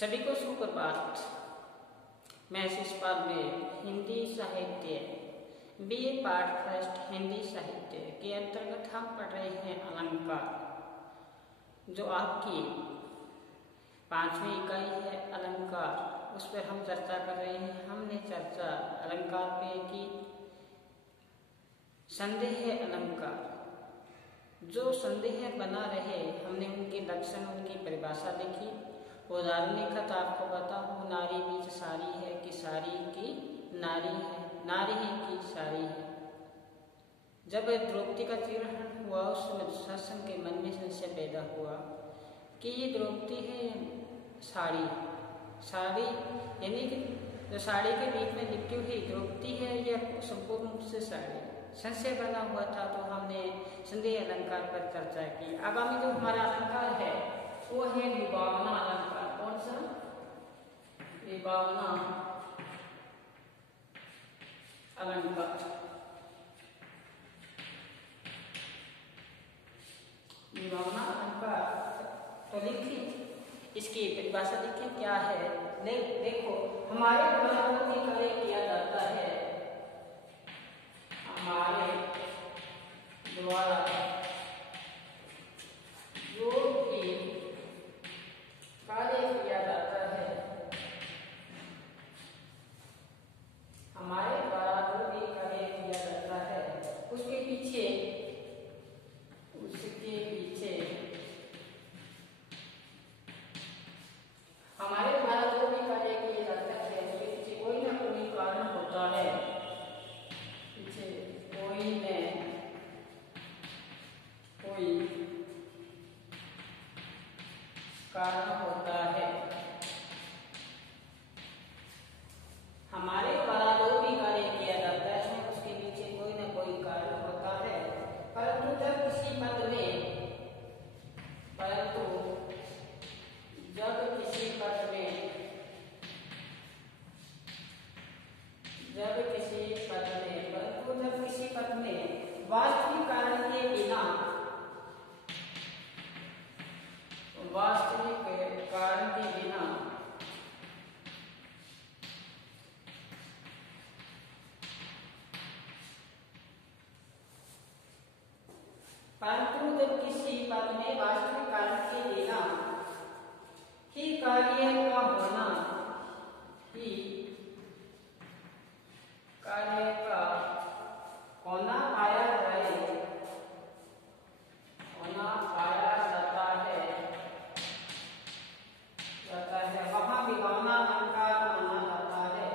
सभी को सुप्रभात। मैं शिषपाल में हिंदी साहित्य बीए पार्ट फर्स्ट हिंदी साहित्य के अंतर्गत हम पढ़ रहे हैं अलंकार, जो आपकी 5वीं इकाई है अलंकार। उस पर हम चर्चा कर रहे हैं। हमने चर्चा अलंकार पे की संदेह अलंकार, जो संदेह बना रहे हमने उनके लक्षण, उनकी परिभाषा लिखी। उदाहरण लिखा था, आपको बता हो नारी बीच सारी है कि सारी की नारी है, नारी ही की सारी है। जब द्रौपदी का चीरहरण हुआ उस समय दुशासन के मन में संशय पैदा हुआ कि ये द्रौपदी है साड़ी, साड़ी यानी कि जो साड़ी के बीच में लिपटी हुई द्रौपदी है या संपूर्ण रूप से साड़ी, संशय बना हुआ था। तो हमने संदेह अलंकार पर चर्चा की। आगामी जो हमारा अलंकार है वो है विभावना अलंकार। कौन सा? विभावना अलंकार। विभावना अलंकार तो लिखिए, इसकी परिभाषा लिखिए क्या है। देखो, हमारे द्वारा जो कार्य किया जाता है, हमारे द्वारा जो भी कार्य किया जाता है, हमारे द्वारा जो भी कार्य किया जाता है उसके पीछे हमारे द्वारा जो भी कार्य किया जाता है उसके पीछे कोई ना कोई कारण होता है। पीछे कोई न कोई कारण होता है। हमारे द्वारा जो भी कार्य किया जाता है उसके पीछे कोई ना कोई कारण होता है। परंतु जब किसी पद में वास्तविक कारण के बिना परंतु जब किसी पद में वास्तविक कारण के बिना ही कार्य का होना पाया जाता है, वहाँ विभावना अलंकार माना जाता है।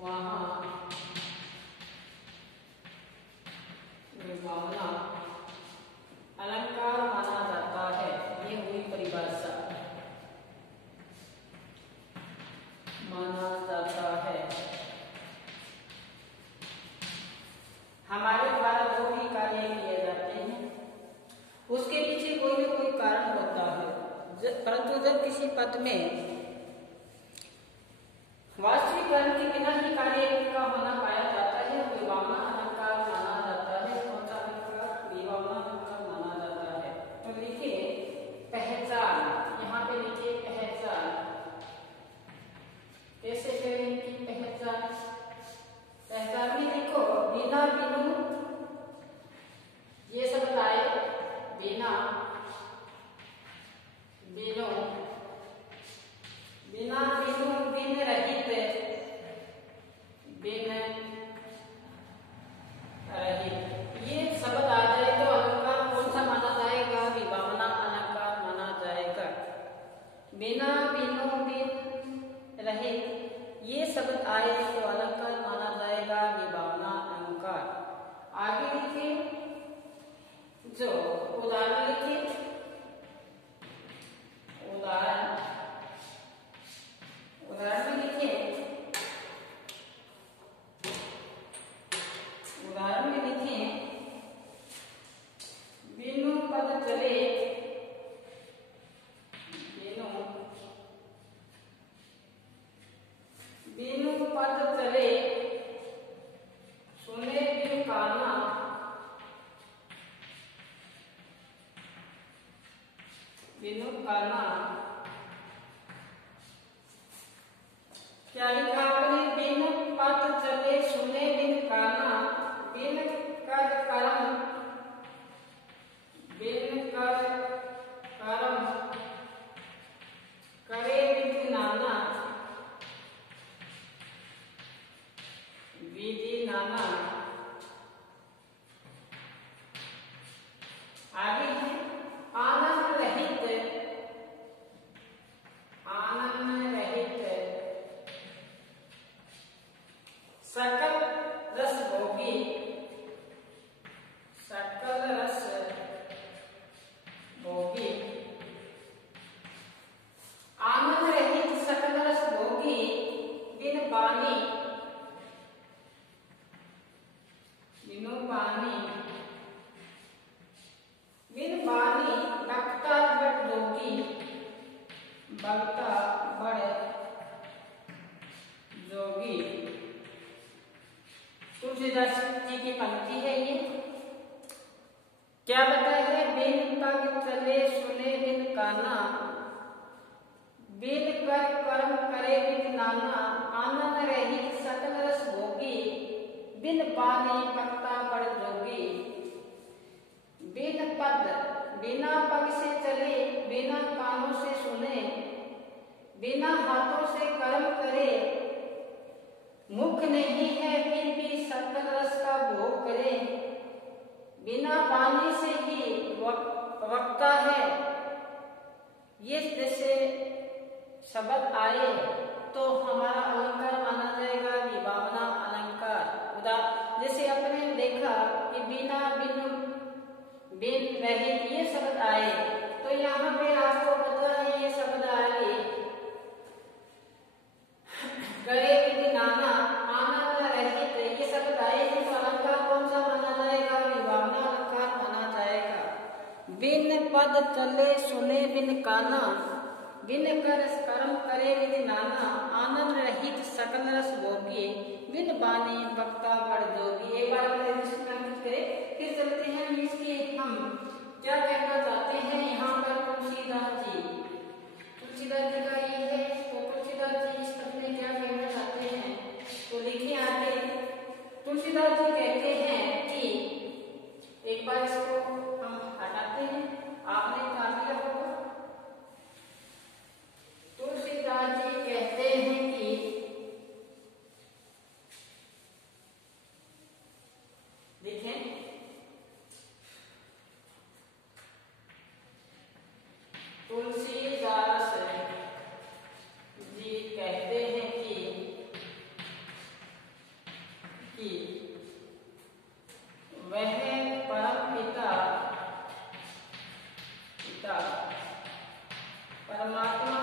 वहाँ विभावना अलंकार माना जाता है। ये हुई परिभाषा, माना जाता है। हमारे द्वारा जो भी कार्य किए जाते हैं उसके पीछे कोई ना कोई कारण होता है। परंतु जब किसी पद में वास्तविक कारण के बिना ही कार्य का होना पाया जाता है, विभावना अलंकार माना जाता है। कौन सा अलंकार? विभावना अलंकार माना जाता है। तो लिखिए पहचान, यहाँ पे लिखिए पहचान। कैसे करें इनकी पहचान? पहचान में देखो, बिना बिनु ये शब्द आए, बिना बिनु, बिना बिनु, बिन रहित, बिन रहित, ये शब्द आ जाए तो अलंकार कौन सा माना जाएगा? विभावना अलंकार माना जाएगा। बिना बिनु बिन रहित ये शब्द आए तो अलंकार माना जाएगा विभावना अलंकार। आगे लिखिए, जो उदाहरण लिखिए, उदाहरण में लिखिए, उदाहरण में लिखिए बिनु पद चले, बिनु पद चले सुने बिनु काना, बिनु काना क्या लिखा आपने? बिन पद चले सुने बिन काना, बिन कर करम, बिन कर करम करे विधि नाना, विधि नाना। आगे है आनंद रहित, आनंद रहित सकल रस भोगी, सकल रस भोगी। आनंद रहित सकल रस भोगी बिन बानी, बिनु बानी, बिन बानी बक्ता बड़ जोगी, बक्ता बड़ जोगी। तुलसीदास जी की पंक्ति है ये। क्या बताया है? बिन पग चले सुने बिन काना, बिन कर कर्म करे बिन नाना, आनंद रहित सकल रस भोगी, बिन पानी पक्ता बड़ जोगी। बिन पद, बिना पग से चले, बिना कानों से सुने, बिना हाथों से कर्म करे, मुख नहीं है फिर भी सकल रस का भोग करे, बिना पानी से ही वक्ता है। ये जैसे शब्द आए तो हमारा अलंकार माना जाएगा विभावना अलंकार। जैसे अपने देखा कि बिना, बिनु, बिन, रहित ये शब्द आए, तो यहाँ पे आपको पता है ये शब्द आए करे विधि नाना, आनंद रहित ये शब्द आए, तो अलंकार कौन सा माना जाएगा? विभावना अलंकार माना जाएगा। बिन पद चले सुने बिन काना, बिन कर कर्म करे विधि नाना, आनंद रहित सकल रस भोगी, बिन बानी बक्ता बड़ जोगी। एक बार फिर चलते हैं इसके हम क्या कहना चाहते हैं यहाँ पर तुलसीदास जी। तुलसीदास जी का ये है, तो तुलसीदास जी इस पद में क्या कहना चाहते हैं तो लिखिए आगे। तुलसीदास जी कहते हैं कि एक बार इसको हम हटाते हैं, आपने काट लिया होगा। तुलसीदास जी कहते हैं कि देखें, तुलसीदास जी कहते हैं कि वह परम पिता परमात्मा,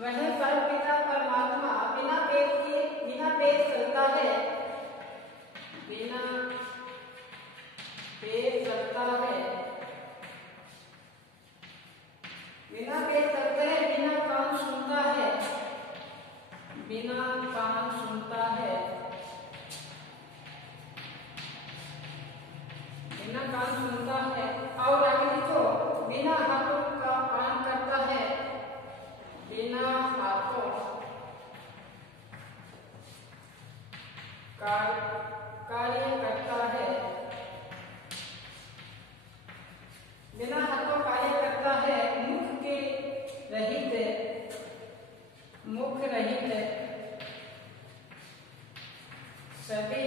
वह परम पिता परमात्मा बिना पेट चलता है, बिना पेट चलता है, बिना पेट चलता है, बिना कान सुनता है, बिना कान सुनता है, बिना कान सुनता है। और आगे लिखो, बिना हाथों का काम करता है, बिना हाथों कार्य करता है, बिना हाथों कार्य करता है, मुख के रहित, मुख रहित सभी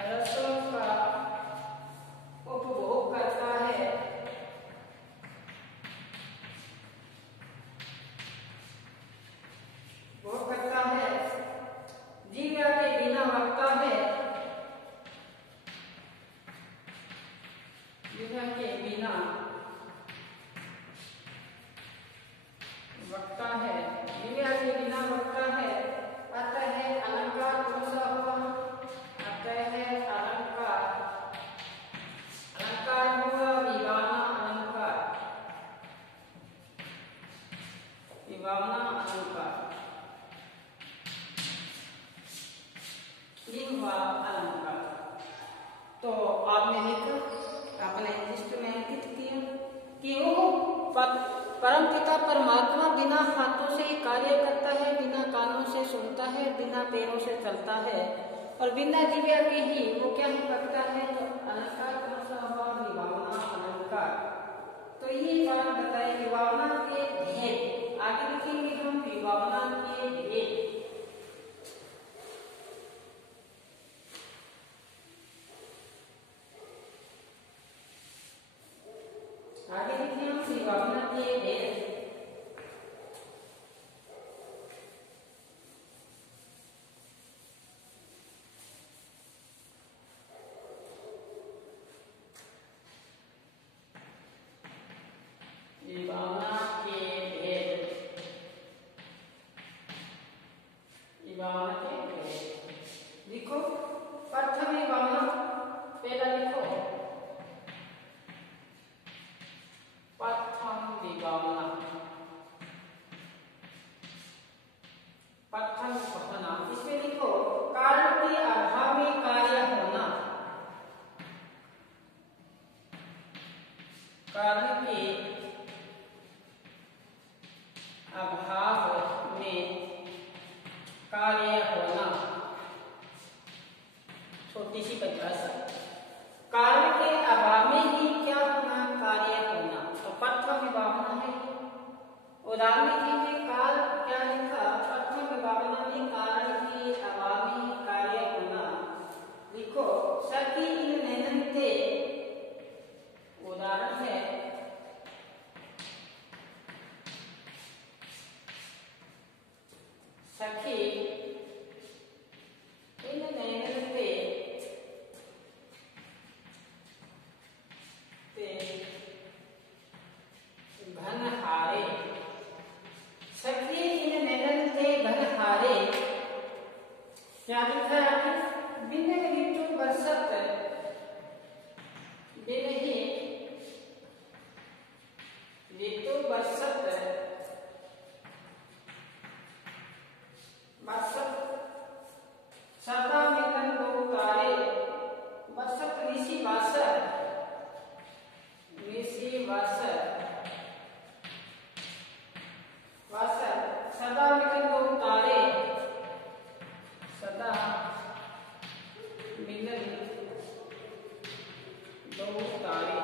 रसों का उपभोग करता है, भोग करता है, जीवा के बिना वक्ता है, जीवा के बिना वक्ता है, जीवा के बिना वक्ता है। अतः है अलंकार कौन सा हुआ? अतः है अलंकार, अलंकार हुआ विभावना अलंकार, विभावना अलंकार, ये हुआ अलंकार। तो आपने लिखा, आपने लिस्ट में अंकित किया कि वो परम पिता परमात्मा बिना हाथों से कार्य कार्य करता है, बिना कानों से सुनता है, बिना पैरों से चलता है और बिना दिव्या के ही वो क्या ही करता है। तो अलंकार कौन सा हुआ? विभावना अलंकार। तो ये बात बताए विभावना के भेद। आगे लिखेंगे हम विभावना के भेद। आगे लिखें हम विभावना के भेद। विभावना के भेद। विभावना के भेद लिखो। प्रथम विभावना पहला लिखो। प्रथम विभावना। प्रथम विभावना इसमें लिखो कारण के अभाव में कार्य होना। कारण के अभाव में कार्य होना। छोटी सी परिभाषा, कारण के अभाव में ही क्या होना? कार्य होना। तो प्रथम विभावना है। उदाहरण लिखेंगे काल क्या लिखा? प्रथम विभावना में कारण के अभाव में ही कार्य होना। लिखो सखी इन नैनन्ते। उदाहरण है सखी इन नैनन्ते घनहारे। सखी इन नैनन्ते घनहारे क्या लिखा है? बिन ऋतु बरसत। बिन ही ऋतु बरसत। बरसत सदा मिलन दो तारे। बरसत निशी बासर। निशी बासर। बासर सदा मिलन दो तारे। सदा मिलन दो तारे।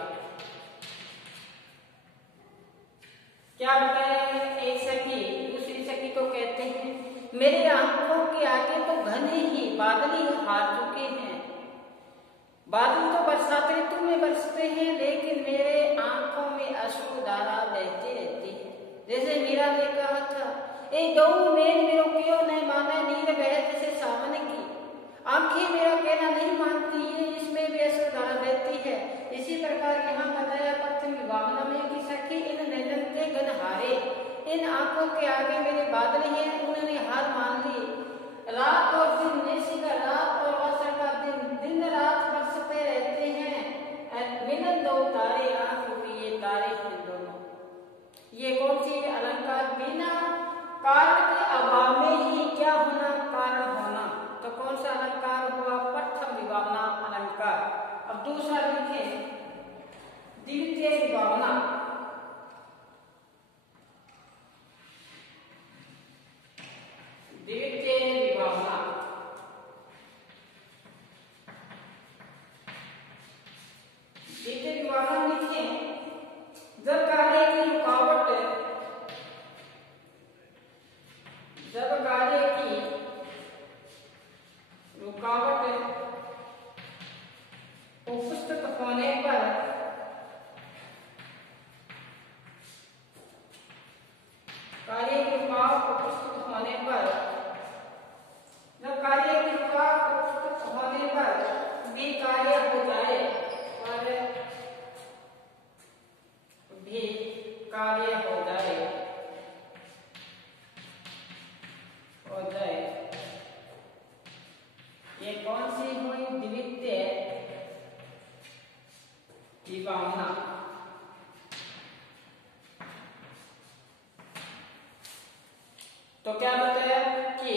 क्या बताया है? एक सखी दूसरी सखी को कहते हैं मेरे आंखों के आगे तो घने ही बादल ही हार चुके हैं। बादल तो बरसात ऋतु में बरसते हैं, लेकिन मेरे आंखों में अश्रु धारा बहती रहती है। जैसे मीरा ने कहा था, ए दो मेल मेरो क्यों नहीं माने नीर बह जैसे सावन की। आंखें मेरा कहना नहीं मानती है, इसमें भी अश्रु धारा बहती है। इसी प्रकार यहाँ बताया प्रथम विभावना में कि सखी इन नैनन्ते घनहारे। इन आंखों के आगे मेरे बादल हैं, उन्होंने हार मान ली। रात और दिन निशी का रात और वर्षा का दिन, दिन रात बरसते रहते हैं। मिलन दो तारे, आंखों की ये तारे हैं दोनों। ये कौन सी अलंकार? बिना कारण के अभाव में ही क्या होना? कारण होना। तो कौन सा अलंकार हुआ? प्रथम विभावना अलंकार। अब दूसरा लिखें द्वितीय विभावना। द्वितीय विभावना द्वितीय विभावना लिखें जब कार्य की रुकावट। जब कार्य की रुकावट उपस्थित होने पर कार्य की रुकावट उपस्थित होने पर जब कार्य की रुकावट उपस्थित होने पर भी कार्य हो जाए और भी कार्य हो जाए ये कौन सी हुई? द्वितीय विभावना। तो क्या बताया कि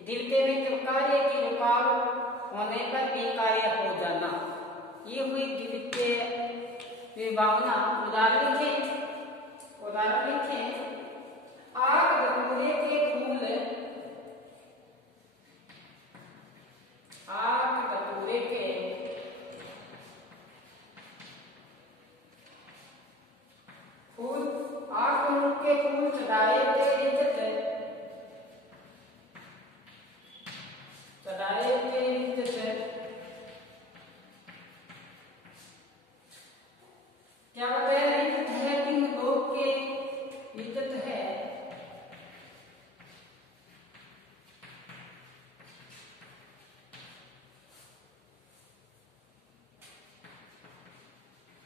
द्वितीय में कार्य की रुकावट होने पर भी कार्य हो जाना, ये हुई द्वितीय विभावना। उदाहरण लिखें आग धतूरे के फूल, आक धतूरे के फूल, आक के फूल चढ़ाए तेरी इज्जत, चढ़ाए तेरी इज्जत। क्या बताया? इज्जत है किन लोग के इज्जत है।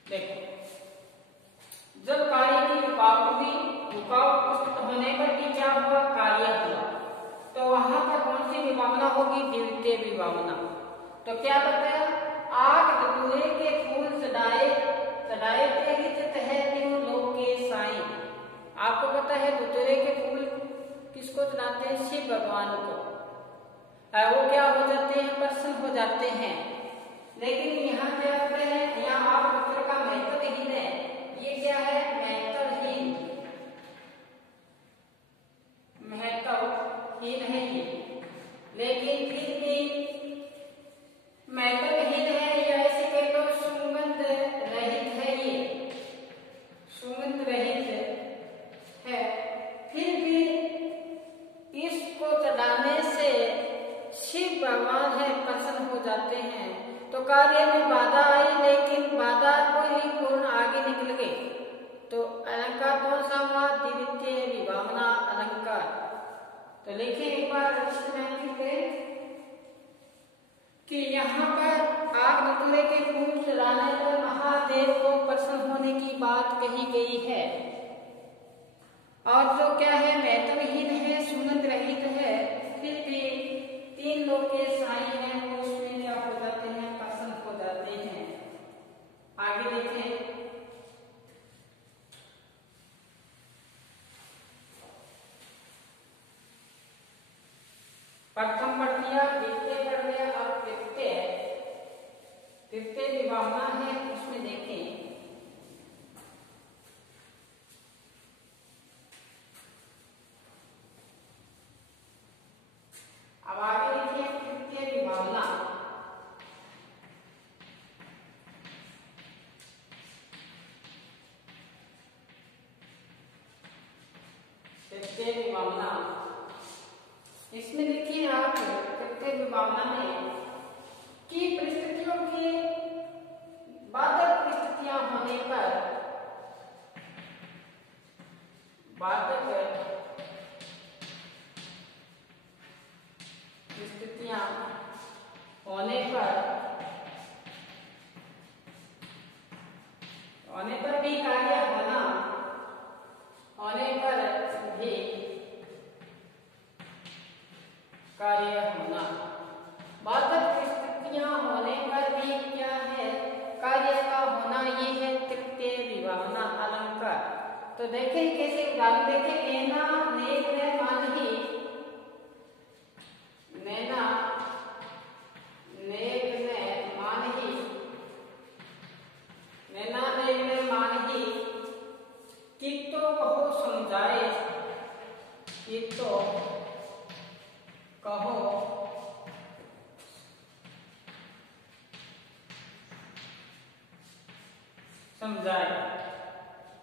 देखो, जब कार्य की रुकावट हुई, रुकावट उपस्थित होने पर भी क्या हुआ? कार्य हुआ। तो वहां पर कौन सी विभावना होगी? द्वितीय विभावना। तो क्या बताया? आठ धतूरे के फूल चढ़ाए, चढ़ाए तेरी इज्जत है तीनों लोग के साईं। आपको पता है धतूरे के फूल किसको चढ़ाते हैं? शिव भगवान को। वो क्या हो जाते हैं? प्रसन्न हो जाते हैं। लेकिन यहाँ क्या करते हैं? यहाँ आप धतूरे का महत्वहीन है। ये क्या है? महत्वहीन, महत्वहीन है ये। लेकिन फिर भी महत्वहीन है या ऐसे कह लो सुगंध रहित है, ये सुगंध रहित है। फिर भी इसको चढ़ाने से शिव भगवान है प्रसन्न हो जाते हैं। तो कार्य में बाधा आई, लेकिन बाधा को ही पूर्ण आगे निकल गई। तो अलंकार कौन सा हुआ? द्वितीय विभावना अलंकार। तो लिखिए एक बार कि यहाँ पर आग धतूरे के फूल चढ़ाने पर महादेव को प्रसन्न होने की बात कही गई है। और जो क्या है? महत्वहीन है, सुगंध रहित है, फिर भी तीन लोग के साईं हैं, वो उसमें क्या हो जाते हैं? प्रसन्न हो जाते हैं। आगे देखें, प्रथम पढ़ लिया, द्वितीय पढ़ लिया, अब तृतीय विभावना है, उसमें देखें। अब आगे देखिए तृतीय विभावना। तृतीय विभावना, इसमें देखिए आप तृतीय विभावना में कि परिस्थितियों के बाधक परिस्थितियां होने पर, बाधक परिस्थितियां होने पर भी कार्य होना, होने पर भी कार्य होना, बाधक परिस्थितियां होने पर भी क्या है? कार्य का होना। ये है तृतीय विभावना अलंकार। तो देखें कैसे उदाहरण देखें। नैना नेक ने मानही, नैना नेक ने मानही, नैना नेक ने मानही, कितो कहो समझाए, कितो कहो समझाए।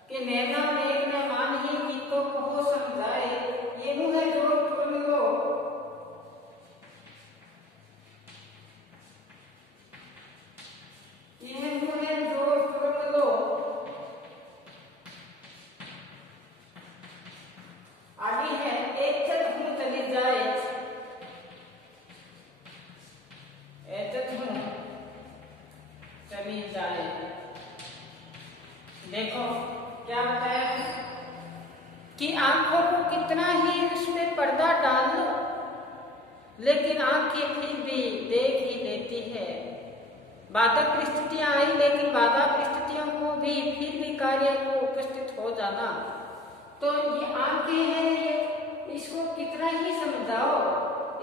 कि नैना नेक ने मानही, कितो कहो समझाए। ये मुँह है जो तुम लो, ये मुँह है जो तुम लो। आगे है एचत हूँ चली जाए, एचत हूँ चली जाए। देखो क्या बताया कि आंखों को कितना ही उसमें पर्दा डाल लो, लेकिन आंखें फिर भी देख ही लेती है। बाधक परिस्थितियां आई, लेकिन बाधा परिस्थितियों को भी फिर भी कार्य को उपस्थित हो जाना। तो ये आंखें हैं, ये इसको कितना ही समझाओ,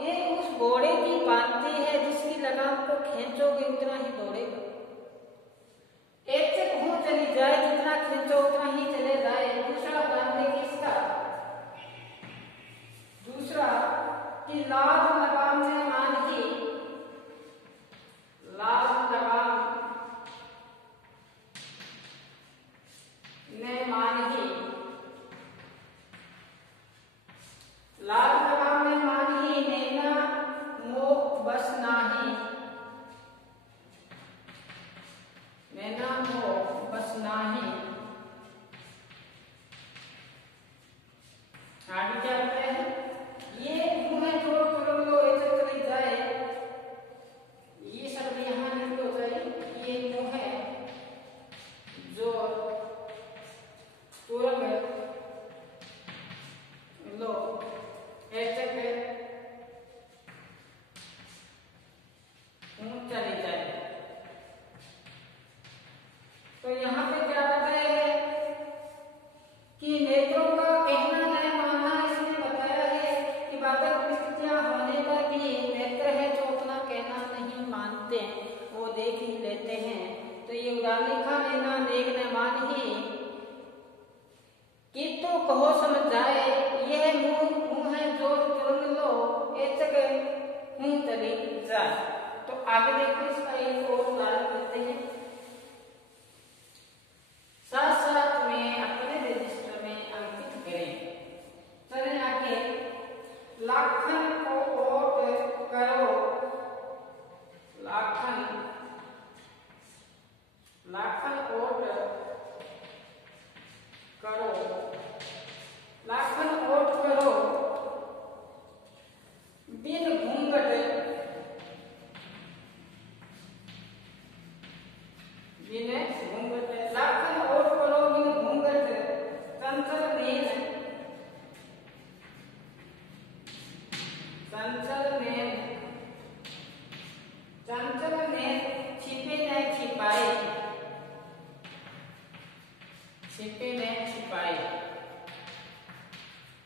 ये उस घोड़े की भांति है जिसकी लगाम को खींचोगे उतना ही दौड़ेगा। एक से कहीं चली जाए, जितना खींचो उतना ही चले जाए। दूसरा उदाहरण देखिए इसका, लाखन ओट करो, लाखन ओट करो बिन घूंघट, बिन घूंघट, लाखन ओट करो बिन घूंघट, चंचल नैन, चंचल नैन, चंचल नैन छिपे न छिपाए, छिपे न छिपाए।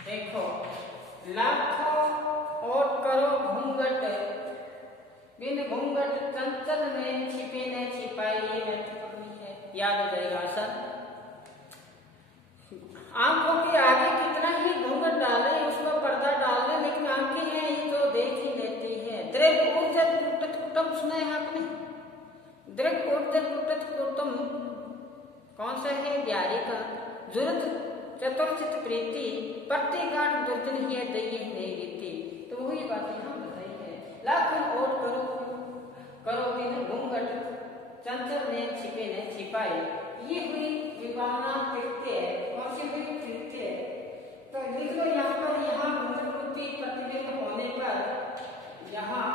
देखो, लाखों ओट करो घूंघट बिन घूंघट, चंचल नैन छिपे न छिपाए, ये महत्वपूर्ण है, याद हो जाएगा सर। आंखों के आगे कितना ही घूंघट डाले, उसका पर्दा डाल ले, लेकिन आंखें हैं ये तो देख ही लेती है। दृग ऊर्जत कुटत कुटम सुना है आपने? दृग ऊर्जत कुटत कुटम कौन सा है? ब्यारी का। जुरत चतुर्चित प्रीति, प्रतिगांठ दुर्जन ही दई नहीं रीति। तो वही बातें हम बताई है। लाखन ओट करो बिन घूंघट, चंचल नैन छिपे न छिपाए। ये हुई विभावना कृत्य, कौन सी हुई? कृत्य। तो लिख लो यहाँ पर, यहाँ घूंघट वृत्ति प्रतिबिंब होने पर यहाँ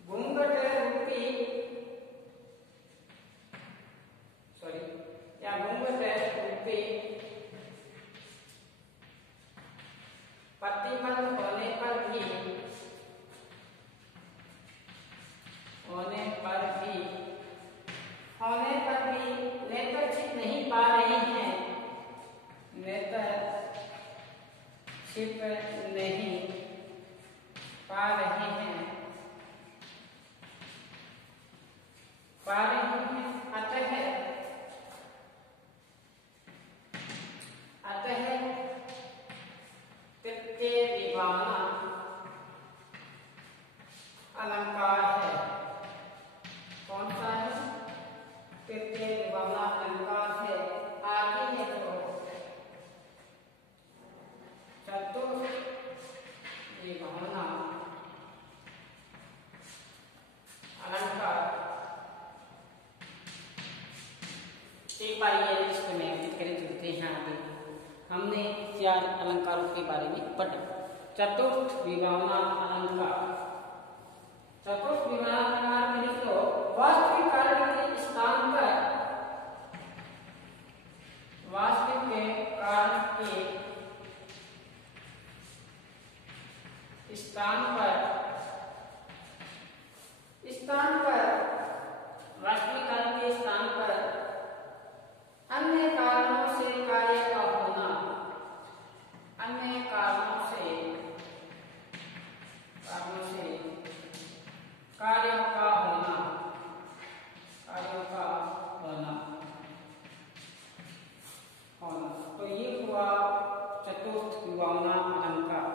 घूंघट रूपी, सॉरी, या घूंघट रूपी प्रतिबंध होने पर भी नेत्र छिप नहीं पा रहे हैं, नेत्र छिप नहीं पा रहे हैं, अतः तृतीय विभावना अलंकार है। कौन सा है? तृतीय विभावना अलंकार है। आगे है तो चतुर्थ विभावना अलंकार। एक बार ये लिस्ट में अंकित करें, चलते हैं आगे। हमने 4 अलंकारों के बारे में पढ़ा। चतुर्थ विभावना अलंकार। चतुर्थ विभावना अलंकार में लिख लो, वास्तविक कारण के स्थान पर, वास्तविक कारण के स्थान पर, वास्तविक कारण के स्थान पर अन्य कारणों से कार्य का होना, अन्य कारणों से कार्य का होना, तो ये हुआ चतुर्थ विभावना अलंकार।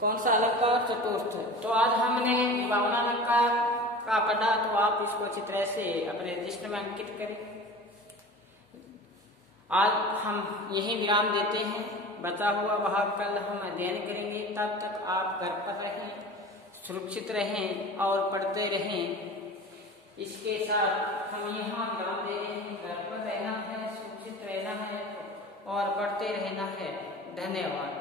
कौन सा अलंकार? चतुर्थ। तो आज हमने विभावना अलंकार का पढ़ा, तो आप इसको अच्छी तरह से अपने रजिस्टर में अंकित करें। आज हम यही विराम देते हैं, बचा हुआ वह कल हम अध्ययन करेंगे। तब तक आप घर पर रहें, सुरक्षित रहें और पढ़ते रहें। इसके साथ हम यहाँ विराम दे रहे हैं। घर पर रहना है, सुरक्षित रहना है और पढ़ते रहना है। धन्यवाद।